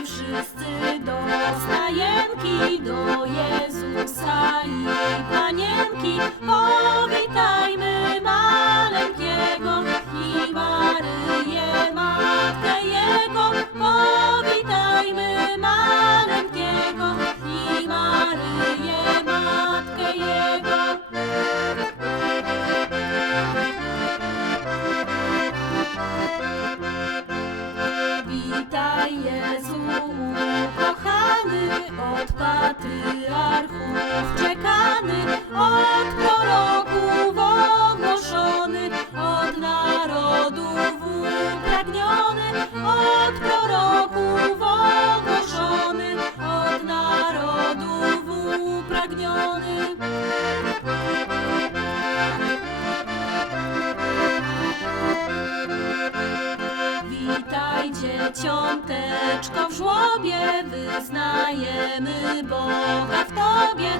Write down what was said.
Вжився spragniony. Witajcie ciąteczko w żłobie, wyznajemy Boga w Tobie.